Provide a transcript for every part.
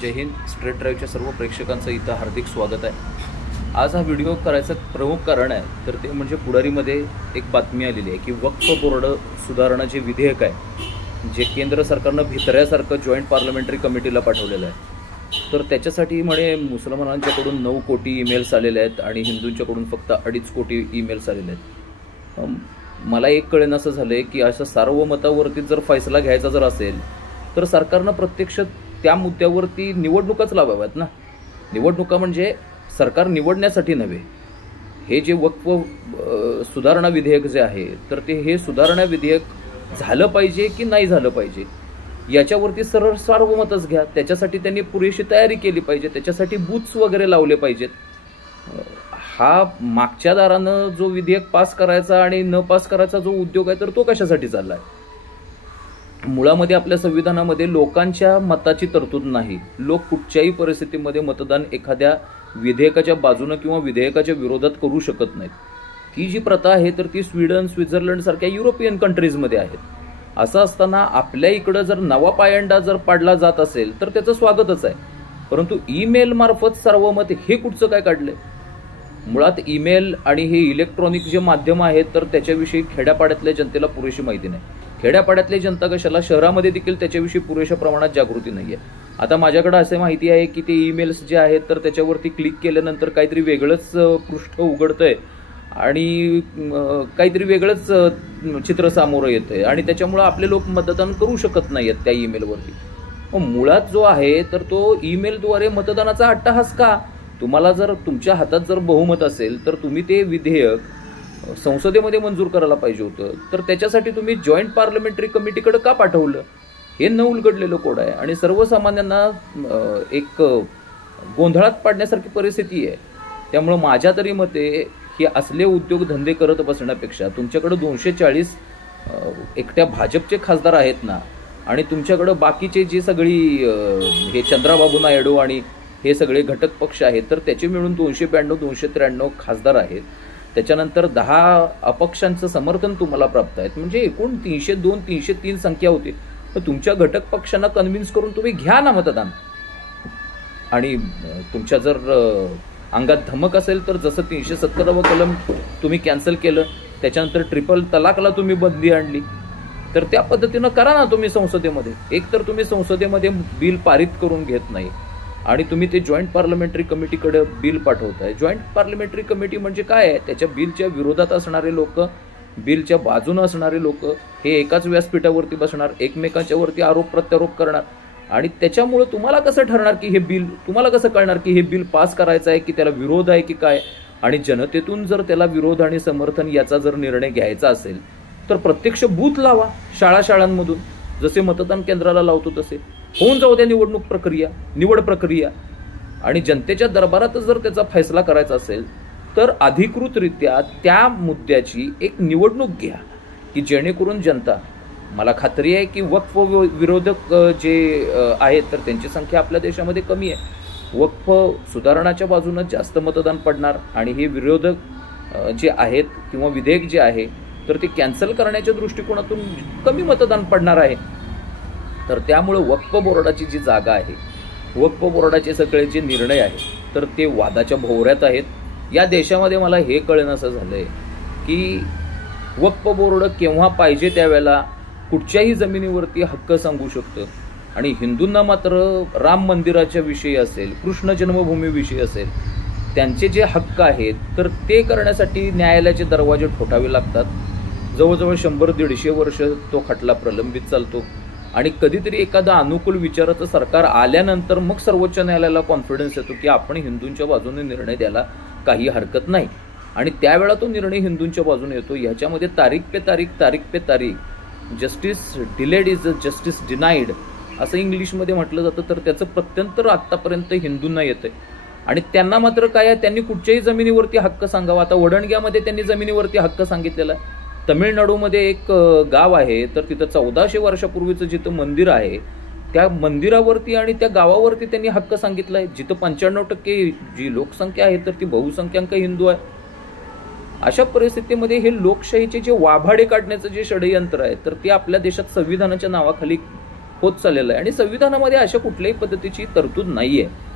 जय Hind. Straight ड्राईव्हच्या सर्व प्रेक्षकांचं इथं हार्दिक स्वागत आहे. आज हा व्हिडिओ करायचं प्रमुख कारण आहे तर ते म्हणजे पुढारीमध्ये एक बातमी आलेली आहे की वक्फ बोर्ड सुधारणा जे विधेयक आहे जे केंद्र सरकारनं भितऱ्यासारखं जॉईंट पार्लमेंटरी कमिटीला पाठवलेलं आहे तर त्याच्यासाठी म्हणे मुसलमानांच्याकडून 9 कोटी ईमेल्स आलेले आहेत आणि हिंदूंच्याकडून फक्त 2.5 कोटी ईमेल्स आलेले आहेत. मला एक कळेन असं झालं आहे की असं सार्वमतावरती जर फैसला घ्यायचा जर असेल तर सरकारनं प्रत्यक्ष त्या मुद्द्यावरती निवडणुकाच लावाव्यात ना. निवडणुका म्हणजे सरकार निवडण्यासाठी नव्हे. हे जे वक्फ सुधारणा विधेयक जे आहे तर ते हे सुधारणा विधेयक झालं पाहिजे की नाही झालं पाहिजे याच्यावरती सरळ सार्वमतच घ्या. त्याच्यासाठी त्यांनी पुरेशी तयारी केली पाहिजे, त्याच्यासाठी बूथ्स वगैरे लावले पाहिजेत. हा मागच्या दारानं जो विधेयक पास करायचा आणि न पास करायचा जो उद्योग आहे तर तो कशासाठी चालला आहे. मुळामध्ये आपल्या संविधानामध्ये लोकांच्या मताची तरतूद नाही. लोक कुठच्याही परिस्थितीमध्ये मतदान एखाद्या विधेयकाच्या बाजूने किंवा विधेयकाच्या विरोधात करू शकत नाहीत. ती जी प्रथा आहे तर ती स्वीडन, स्वित्झर्लंड सारख्या युरोपियन कंट्रीजमध्ये आहेत. असं असताना आपल्या इकडं जर नवा पायंडा जर पाडला जात असेल तर त्याचं स्वागतच आहे. परंतु ईमेल मार्फत सर्वमत हे कुठचं काय काढलंय. मुळात ईमेल आणि हे इलेक्ट्रॉनिक जे माध्यम आहेत तर त्याच्याविषयी खेड्यापाड्यातल्या जनतेला पुरेशी माहिती नाही. खेड्यापाड्यातली जनता कशाला, शहरामध्ये देखील त्याच्याविषयी पुरेशा प्रमाणात जागृती नाही आहे. आता माझ्याकडे असे माहिती आहे की ते ईमेल्स जे आहेत तर त्याच्यावरती क्लिक केल्यानंतर काहीतरी वेगळंच पृष्ठ उघडतंय आणि काहीतरी वेगळंच चित्र सामोरं येतंय आणि त्याच्यामुळे आपले लोक मतदान करू शकत नाही आहेत त्या ईमेलवरती. मुळात जो आहे तर तो ईमेलद्वारे मतदानाचा अट्टहास का. तुम्हाला जर तुमच्या हातात जर बहुमत असेल तर तुम्ही ते विधेयक संसदेमध्ये मंजूर करायला पाहिजे होतं. तर त्याच्यासाठी तुम्ही जॉईंट पार्लमेंटरी कमिटीकडे का पाठवलं. हे न उलगडलेलं कोड आहे आणि सर्वसामान्यांना एक गोंधळात पाडण्यासारखी परिस्थिती आहे. त्यामुळं माझ्या तरी मते हे असले उद्योगधंदे करत बसण्यापेक्षा तुमच्याकडे 240 एकट्या भाजपचे खासदार आहेत ना आणि तुमच्याकडे बाकीचे जे सगळी हे चंद्राबाबू नायडू आणि हे सगळे घटक पक्ष आहेत तर त्याचे मिळून 292, 293 खासदार आहेत. त्याच्यानंतर 10 अपक्षांचं समर्थन तुम्हाला प्राप्त आहेत. म्हणजे एकूण 302, 303 संख्या होती. तर तुमच्या घटक पक्षांना कन्व्हिन्स करून तुम्ही घ्या ना मतदान. आणि तुमच्या जर अंगात धमक असेल तर जसं 370व कलम तुम्ही कॅन्सल केलं, त्याच्यानंतर ट्रिपल तलाकला तुम्ही बंदी आणली तर त्या पद्धतीनं करा ना तुम्ही संसदेमध्ये. एक तर तुम्ही संसदेमध्ये बिल पारित करून घेत नाही आणि तुम्ही ते जॉईंट पार्लमेंटरी कमिटीकडे बिल पाठवताय. जॉईंट पार्लमेंटरी कमिटी म्हणजे काय आहे. त्याच्या बिलच्या विरोधात असणारे लोक, बिलच्या बाजूने असणारे लोक हे एकाच व्यासपीठावरती बसणार, एकमेकांच्या वरती आरोप प्रत्यारोप करणार आणि त्याच्यामुळे तुम्हाला कसं ठरणार की हे बिल, तुम्हाला कसं कळणार की हे बिल पास करायचं आहे की त्याला विरोध आहे की काय. आणि जनतेतून जर त्याला विरोध आणि समर्थन याचा जर निर्णय घ्यायचा असेल तर प्रत्यक्ष बूथ लावा शाळांमधून, जसे मतदान केंद्राला लावतो तसे होऊन जाऊ द्या निवड प्रक्रिया आणि जनतेच्या दरबारातच जर त्याचा फैसला करायचा असेल तर अधिकृतरित्या त्या मुद्द्याची एक निवडणूक घ्या की जेणेकरून जनता, मला खात्री आहे की वक्फ विरोधक जे आहेत तर त्यांची संख्या आपल्या देशामध्ये कमी आहे. वक्फ सुधारणाच्या बाजूने जास्त मतदान पडणार आणि हे विरोधक जे आहेत किंवा विधेयक जे आहे तर ते कॅन्सल करण्याच्या दृष्टिकोनातून कमी मतदान पडणार आहे. तर त्यामुळे वक्फ बोर्डाची जी जागा आहे, वक्फ बोर्डाचे सगळे जे निर्णय आहेत तर ते वादाच्या भोवऱ्यात आहेत. या देशामध्ये मला हे कळणं असं झालंय की वक्फ बोर्ड केव्हा पाहिजे त्यावेळेला कुठच्याही जमिनीवरती हक्क सांगू शकतं आणि हिंदूंना मात्र राम मंदिराच्या विषयी असेल, कृष्ण जन्मभूमीविषयी असेल, त्यांचे जे हक्क आहेत तर ते करण्यासाठी न्यायालयाचे दरवाजे ठोठावे लागतात. जवळजवळ 100-150 वर्ष तो खटला प्रलंबित चालतो आणि कधीतरी एखादा अनुकूल विचाराचं सरकार आल्यानंतर मग सर्वोच्च न्यायालयाला कॉन्फिडन्स येतो की आपण हिंदूंच्या बाजूने निर्णय द्यायला काही हरकत नाही आणि त्यावेळा तो निर्णय हिंदूंच्या बाजूने येतो. ह्याच्यामध्ये तारीख पे तारीख justice delayed is justice denied असं इंग्लिशमध्ये म्हटलं जातं. तर त्याचं प्रत्यंतर आत्तापर्यंत हिंदूंना येतंय आणि त्यांना मात्र काय आहे, त्यांनी कुठच्याही जमिनीवरती हक्क सांगावा. आता वडणग्यामध्ये त्यांनी जमिनीवरती हक्क सांगितलेला आहे. तमिळनाडूमध्ये एक गाव आहे तर तिथं 1400 वर्षापूर्वीचं जिथं मंदिर आहे त्या मंदिरावरती आणि त्या गावावरती त्यांनी हक्क सांगितलाय. जिथं 95% जी लोकसंख्या आहे तर ती बहुसंख्याक हिंदू आहे. अशा परिस्थितीमध्ये हे लोकशाहीचे जे वाभाडे काढण्याचं जे षडयंत्र आहे तर ते आपल्या देशात संविधानाच्या नावाखाली होत चाललेलं आहे आणि संविधानामध्ये अशा कुठल्याही पद्धतीची तरतूद नाही आहे.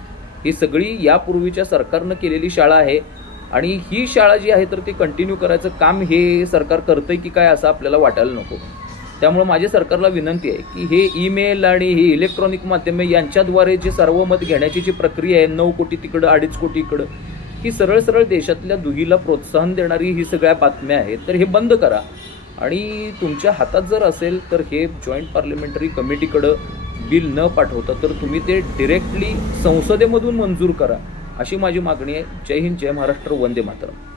ही सगळी यापूर्वीच्या सरकारनं केलेली शाळा आहे आणि ही शाळा जी आहे तर ती कंटिन्यू करायचं काम हे सरकार करतंय की काय असं आपल्याला वाटायला नको. त्यामुळे माझी सरकारला विनंती आहे की हे ईमेल आणि ही इलेक्ट्रॉनिक माध्यमे यांच्याद्वारे जे सार्वमत घेण्याची जी प्रक्रिया आहे 9 कोटी तिकडं 2.5 कोटी इकडं, ही सरळ सरळ देशातल्या दुहीला प्रोत्साहन देणारी ही सगळ्या बातम्या आहेत. तर हे बंद करा आणि तुमच्या हातात जर असेल तर हे जॉईंट पार्लमेंटरी कमिटीकडं बिल न पाठवता तर तुम्ही ते डिरेक्टली संसदेमधून मंजूर करा, अशी माझी मागणी आहे. जय हिंद, जय महाराष्ट्र, वंदे मातरम.